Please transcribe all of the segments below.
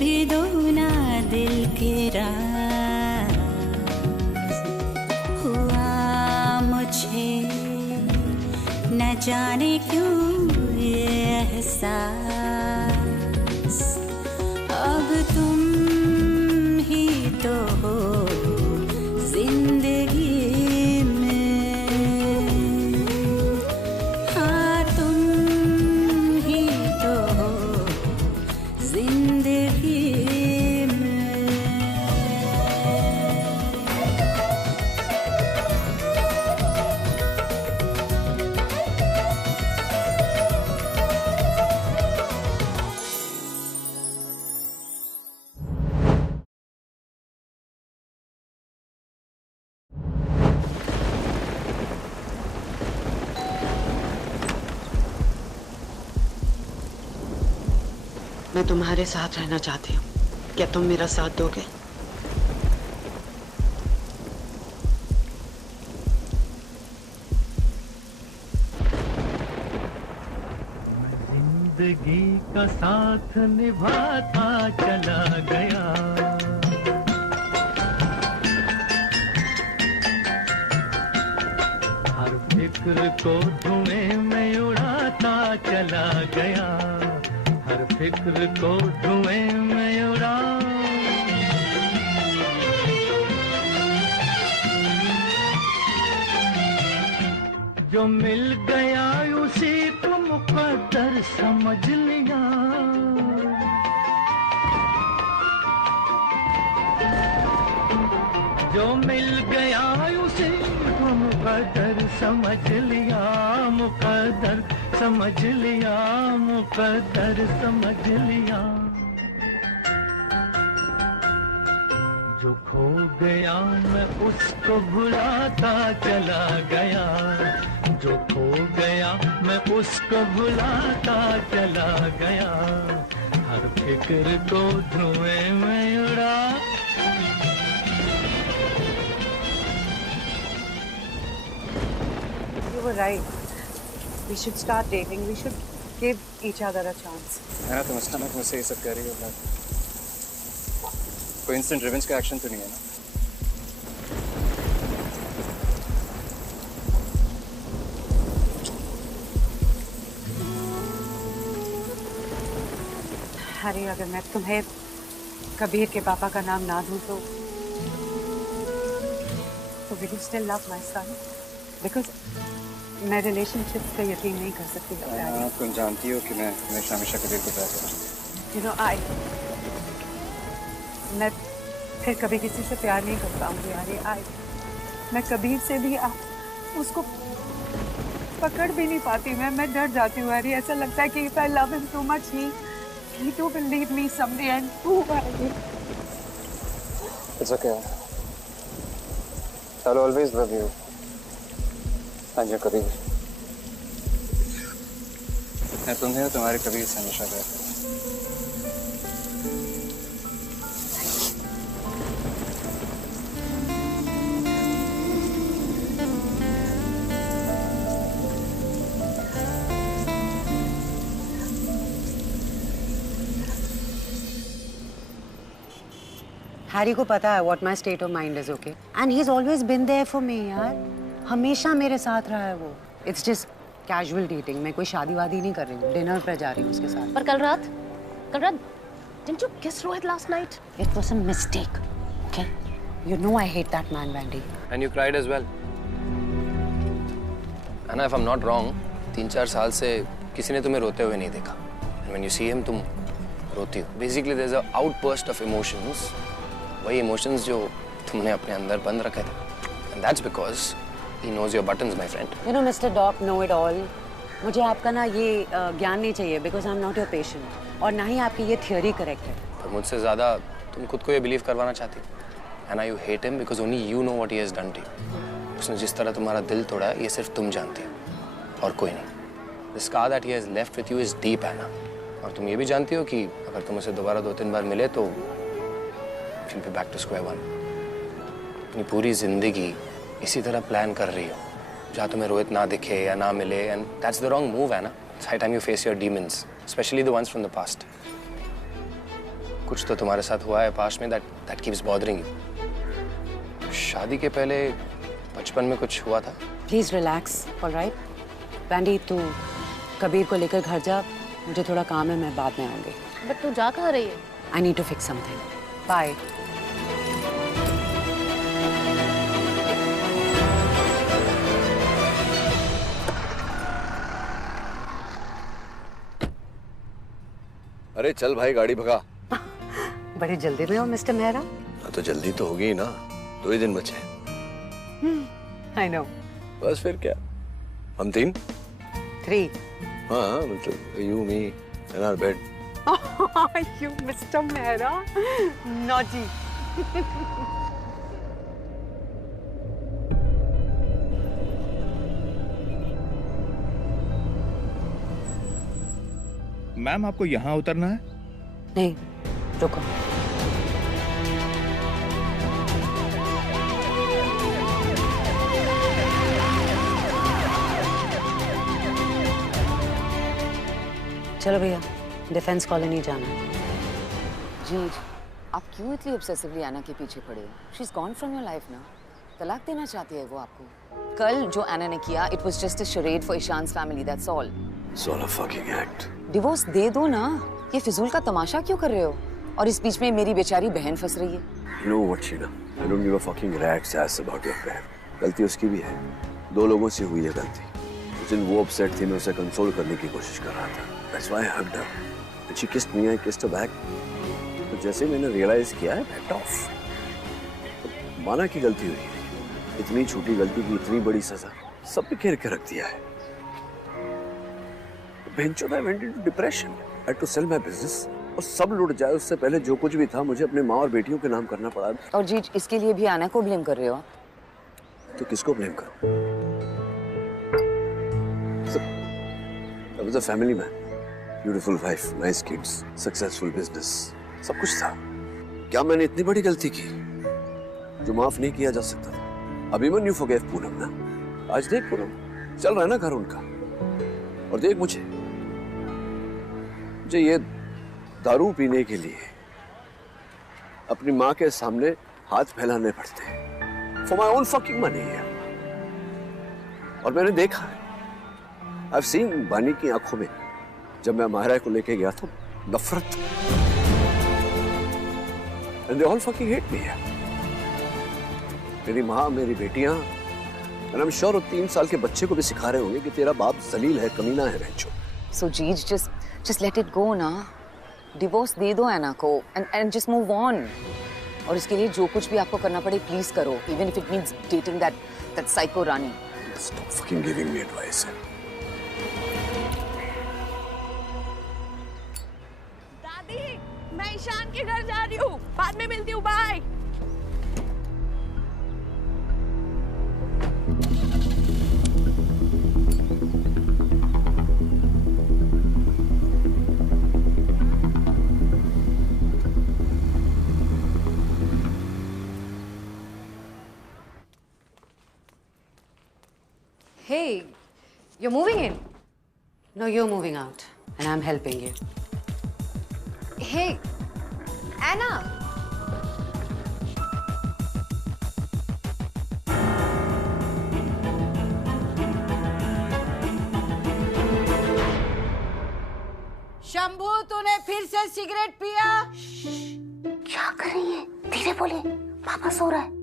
भी दो ना दिल के राज। हुआ मुझे न जाने क्यों ये एहसास, अब तुम ही तो हो जिंदगी में। हाँ तुम ही तो हो जिंदगी में। मैं तुम्हारे साथ रहना चाहती हूँ, क्या तुम मेरा साथ दोगे? जिंदगी का साथ निभाता चला गया, हर फिक्र को धुएं में उड़ाता चला गया, हर फिक्र को धुएं में उड़ा। जो मिल गया उसी को मुकद्दर समझ लिया, जो मिल गया उसी को मुकद्दर समझ लिया, मुकद्दर समझ लिया, मुकद्दर समझ लिया। जो खो गया मैं उसको भुलाता चला गया, जो खो गया मैं उसको भुलाता चला गया, हर फिक्र को धुएं में उड़ा। You were right. We should start dating. We should give each other a chance. है ना, तुम अचानक मुझसे ये सब कह रही हो बात, कोई इंस्टेंट रिवेंज का एक्शन तो नहीं है ना? अरे अगर मैं तुम्हें कबीर के पापा का नाम ना दूं तो will you still love my son? Because मैं रिलेशनशिप्स पे यकीन नहीं कर सकती। तुम जानती हो कि मैं हमेशा हमेशा कबीर को प्यार करता हूँ। You know, मैं फिर कभी किसी से प्यार नहीं कर पाऊंगी यार। मैं कबीर से भी उसको पकड़ भी नहीं पाती। मैं डर जाती हूँ यार। ऐसा लगता है कि if I love him too much, he too will leave me someday and too bad. It's okay. I'll always love you. And your Kabir. मैं तुम्हें और तुम्हारे कबीर से हमेशा प्यार करता हूँ। हैरी को पता है what my state of mind is, okay? And he's always been there for me, यार। हमेशा मेरे साथ रहा है वो। It's just casual dating. मैं कोई शादी वादी नहीं कर रही हूँ। डिनर पे जा रही हूँ उसके साथ। पर कल रात didn't you kiss Rohit last night? It was a mistake, okay? You know I hate that man, Wendy. And you cried as well. Anna, if I'm not wrong, 3-4 साल से किसी ने तुम्हें रोते हुए नहीं देखा. And when you see him, तुम रोती हो. Basically, there's an outburst of emotions. वही emotions जो तुमने अपने अंदर बंद रखे थे. And that's because he knows your buttons, my friend. You know, Mr. Doc, know it all. मुझे आपका ना ये ज्ञान नहीं चाहिए because I'm not your patient. और ना ही आपकी ये theory correct है. पर मुझसे ज़्यादा तुम खुद को ये believe करवाना चाहती हो. Anna, you hate him because only you know what he has done to you. उसने जिस तरह तुम्हारा दिल तोड़ा है, ये सिर्फ तुम जानती हो और कोई नहीं. The scar that he has left with you is deep, Anna. और तुम ये भी जानती हो कि अगर तुम उसे दोबारा 2-3 बार मिले तो you'll be back to square one. अपनी पूरी जिंदगी इसी तरह प्लान कर रही हो, जहाँ तुम्हें रोहित ना दिखे या ना मिले, and that's the wrong move, Anna. It's high time you face your demons, especially the ones from the past. कुछ तो तुम्हारे साथ हुआ है पास्ट में that keeps bothering you. शादी के पहले बचपन में कुछ हुआ था? Please relax, alright? बैंडी, तू कबीर को लेकर घर जा, मुझे थोड़ा काम है, मैं बाद में आऊंगी। बट तू जा कहाँ रही है? I need to fix something. Bye. अरे चल भाई, गाड़ी भगा। बड़ी जल्दी में हो मिस्टर मेहरा। तो जल्दी तो होगी ही ना, 2 ही दिन बचे। I know. बस फिर क्या, हम 3? 3। हाँ, मतलब you, me and our bed. You Mr. Mehra, naughty. Ma'am, आपको यहाँ उतरना है? नहीं, रुको। चलो भैया, डिफेंस कॉलोनी जाना है। जी, आप क्यों इतनी ऑब्सेसिवली एना के पीछे पड़े हो? She is gone from your life ना। तलाक देना चाहती है वो आपको। कल जो एना ने किया, it was just a charade for Ishaan's family, that's all. It's all a fucking act. Divorce दे दो ना, ये फिजूल का तमाशा क्यों कर रहे हो? और इस बीच में मेरी बेचारी बहन फंस रही है। You know what, Sheena? I don't give a fucking rat's ass about your band. गलती उसकी भी है, 2 लोगों से हुई है गलती। उस दिन वो अपसेट थी, मैं उसे कंसोल करने की कोशिश कर रहा था। That's why I hugged her. And she kissed me, I kissed her back. तो जैसे मैंने रियलाइज किया, I backed off. तो माना कि गलती हुई, इतनी छोटी गलती की इतनी बड़ी सजा, सब पे घेर के रख दिया है। बेंचो, I went into depression. I had to sell my business. और सब लुट जाए उससे पहले जो कुछ भी था मुझे अपने माँ और बेटियों के नाम करना पड़ा। और जी, इसके लिए भी एना को ब्लेम कर रहे हो? तो किसको ब्लेम करूं? I was a family man, beautiful wife, nice kids, successful business, सब कुछ था। क्या मैंने इतनी बड़ी गलती की जो माफ नहीं किया जा सकता था? अभिमन्यु forgave पूनम ना। आज देख पूनम, चल रहा है ना घर उनका, और देख मुझे ये दारू पीने के लिए अपनी माँ के सामने हाथ फैलाने पड़ते हैं for my own fucking money। और मैंने देखा है, I've seen बानी की आंखों में जब मैं माहिरा को लेके गया था नफरत। And they all fucking hate me। मेरी माँ, मेरी बेटियां, and I'm sure वो 3 साल के बच्चे को भी सिखा रहे होंगे कि तेरा बाप जलील है, कमीना है बेंचो। So Jeej, just let it go ना। डिवोर्स दे दो एना को and just move on। और इसके लिए जो कुछ भी आपको करना पड़े प्लीज करो, even if it means dating that psycho Rani. Stop fucking giving me advice। दादी, मैं ईशान के घर जा रही हूँ, बाद में मिलती हूँ, bye. Hey, you're moving in. No, you're moving out, and I'm helping you. Hey, Anna. Shambhu, तूने फिर से सिगरेट पिया? क्या कर रही है? धीरे बोले, पापा सो रहा है।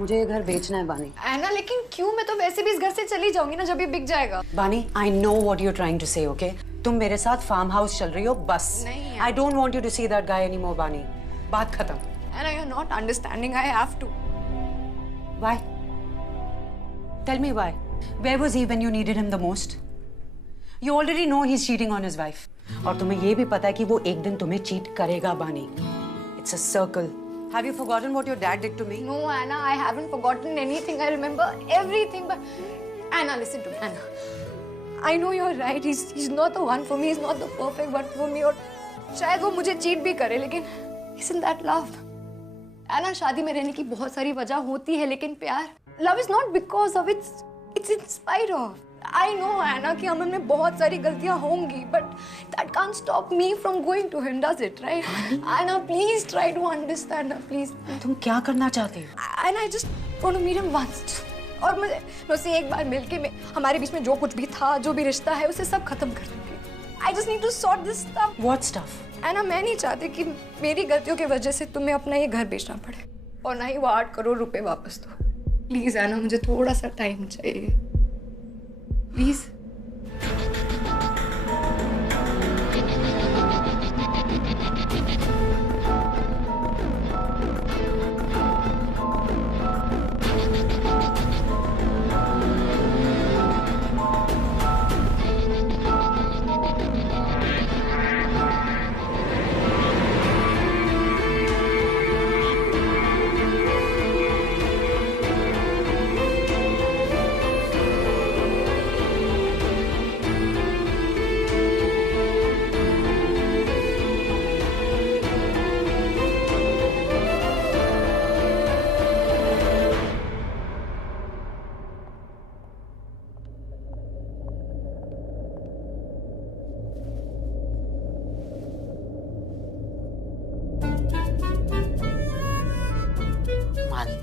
मुझे ये घर बेचना है बानी। एना, लेकिन क्यों? मैं तो वैसे भी इस घर से चली जाऊंगी ना जब ये बिक जाएगा। Bani, I know what you are trying to say, okay? तुम मेरे साथ फार्म हाउस चल रही हो बस। नहीं, I don't want you to see that guy anymore Bani. बात खत्म। Ana, you are not understanding, I have to. Why? Tell me why. Where was he when you needed him the most? You already know he's cheating on his wife. और तुम्हें ये भी पता है कि वो एक दिन तुम्हें cheat करेगा बानी। It's a circle. Have you forgotten what your dad did to me? No, Anna, I haven't forgotten anything. I remember everything. But Anna, listen to me, Anna. I know you're right. He's not the one for me. He's not the perfect one for me. और शायद वो मुझे cheat भी करे, लेकिन isn't that love? ऐना, शादी में रहने की बहुत सारी वजह होती है, लेकिन प्यार, love is not because of it's in spite of. I know ऐना कि अमन में बहुत सारी गलतियां होंगी, but that can't stop me from going to him, does it? Right? Anna, please try to understand. Please. तुम क्या करना चाहते हो? And I just want to meet him once. और मुझे उससे एक बार मिलके मैं हमारे बीच में जो कुछ भी था, जो भी रिश्ता है, उसे सब खत्म कर दूंगी. I just need to sort this stuff. What stuff? ऐना, मैं नहीं चाहती कि मेरी गलतियों की वजह से तुम्हें अपना ये घर बेचना पड़े और ना ही वो 8 करोड़ रुपए वापस दो. प्लीज ऐना, मुझे थोड़ा सा टाइम चाहिए. प्लीज.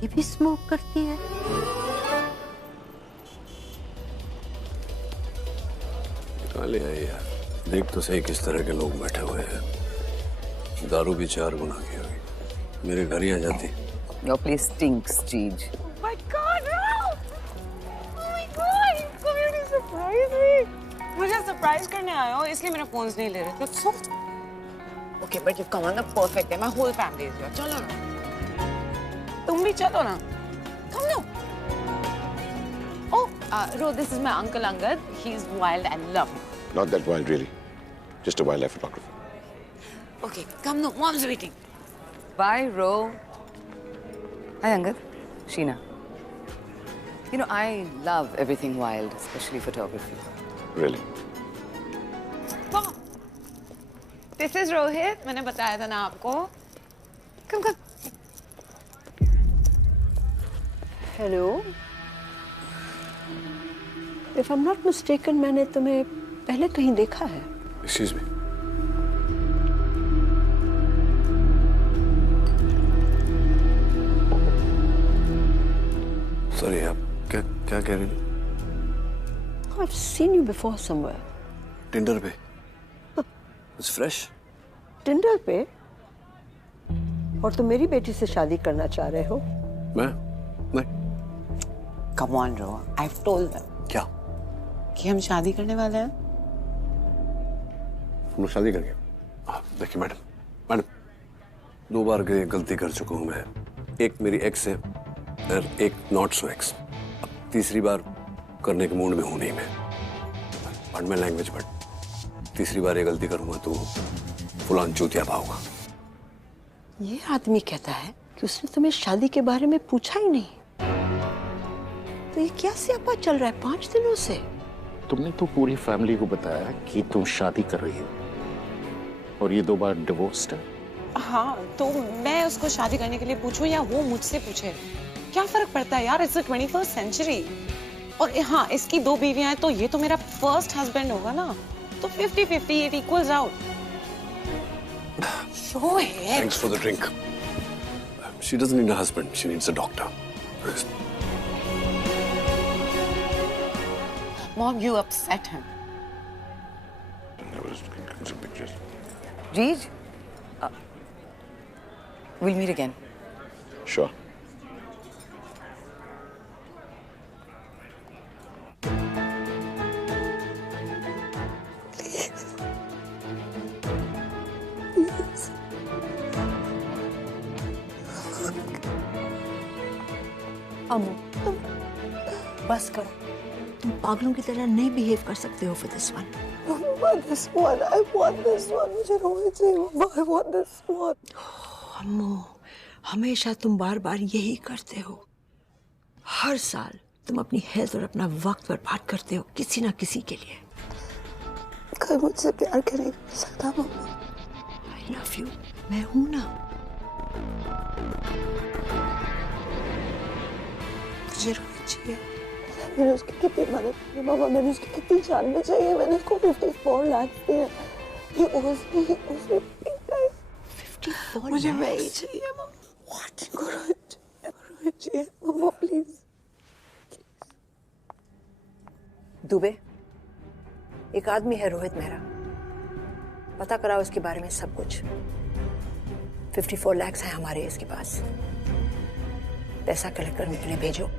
ये भी स्मोक करती है? निकाले है यार, देख तो सही किस तरह के लोग बैठे हुए हैं. दारू भी 4 गुना की होगी. मेरे घर ही आ जाती. Your place stinks, Cheej. Oh my God, Ralph! Oh my God, you really surprised me. मुझे सरप्राइज करने आए हो, इसलिए मेरा फोन नहीं ले रहे थे. Okay, but you've come on the perfect day. My whole family is here. चलो ना. तुम भी चलो ना. Come now. Oh, Ro, this is my uncle Angad. He's wild and lovely. Not that wild, really. Just a wildlife photographer. Okay, come now. Mom's waiting. Bye, Ro. Hi, Angad. Sheena. You know, I love everything wild, especially photography. Really? Mom, this is Rohit. मैंने बताया था ना आपको. Come, come. Hello. If I'm not mistaken, मैंने तुम्हें पहले कहीं देखा है. Excuse me. Sorry, आप क्या कह रही हैं? I've seen you before somewhere. Tinder पे. It's fresh. Tinder पे? और तुम मेरी बेटी से शादी करना चाह रहे हो? मैं? नहीं. Come on, Ro. I've told them. क्या? कि हम शादी करने वाले हैं. हम लोग शादी करेंगे. देखिए मैडम, 2 बार गलती कर चुका हूँ मैं. एक मेरी एक्स है और एक नॉट सो एक्स. अब तीसरी बार करने के मूड में हूँ नहीं मैं. पढ़ में लैंग्वेज बट तीसरी बार ये गलती करूँगा तो फुलान चूतिया पाऊंगा. ये आदमी कहता है कि उसने तुम्हें शादी के बारे में पूछा ही नहीं. तो ये क्या स्यापा चल रहा है 5 दिनों से? तुमने तो पूरी फैमिली को बताया कि तुम शादी कर रही हो और ये 2 बार डिवोर्स्ड है. हाँ, तो मैं उसको शादी करने के लिए पूछूं या वो मुझसे पूछे, क्या फर्क पड़ता है यार? It's the 21st century. और हाँ, इसकी 2 बीवियां हैं तो ये तो मेरा फर्स्ट हस्बैंड होगा ना. तो 50-50 it equals out. Show it. Thanks for the drink. She doesn't need a husband. She needs a doctor. Mom, you upset him. I was taking some pictures. Jeej, we'll meet again. Sure. Amu, बस करो. तुम पागलों की तरह नहीं behave कर सकते हो for this one. I want this one. मुझे रोहित चाहिए. I want this one. अम्मू, हमेशा तुम बार-बार यही करते हो. हर साल तुम अपनी हेल्थ और अपना वक्त बर्बाद करते हो किसी ना किसी के लिए. कोई मुझसे प्यार कर नहीं सकता मम्मा। I love you, मैं हूं ना। मुझे रोहित चाहिए। मैंने उसकी कितनी मदद की मामा, मैंने उसकी कितनी जान बचाई है, मैंने उसको 54 लाख दिए। ये उसने 54 मुझे वही चाहिए मामा। What? रोहित चाहिए मामा, प्लीज। दुबे, एक आदमी है रोहित मेहरा, पता करा उसके बारे में सब कुछ। 54 लाख है हमारे इसके पास, पैसा कलेक्ट करने के लिए भेजो।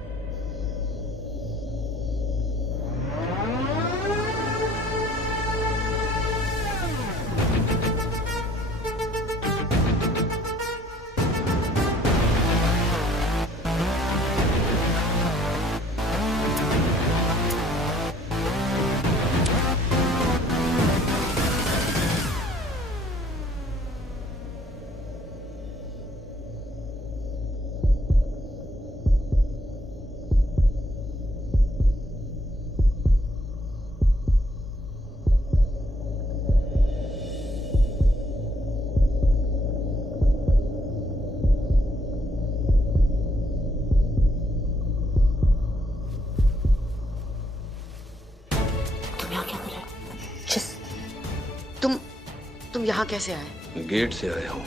तुम यहाँ कैसे आए? गेट से आया हूँ,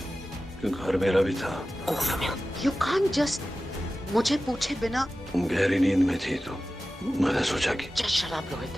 क्योंकि घर मेरा भी था। You can't just मुझे पूछे बिना। तुम गहरी नींद में थी तो मैंने सोचा कि Just shut up, रोहित।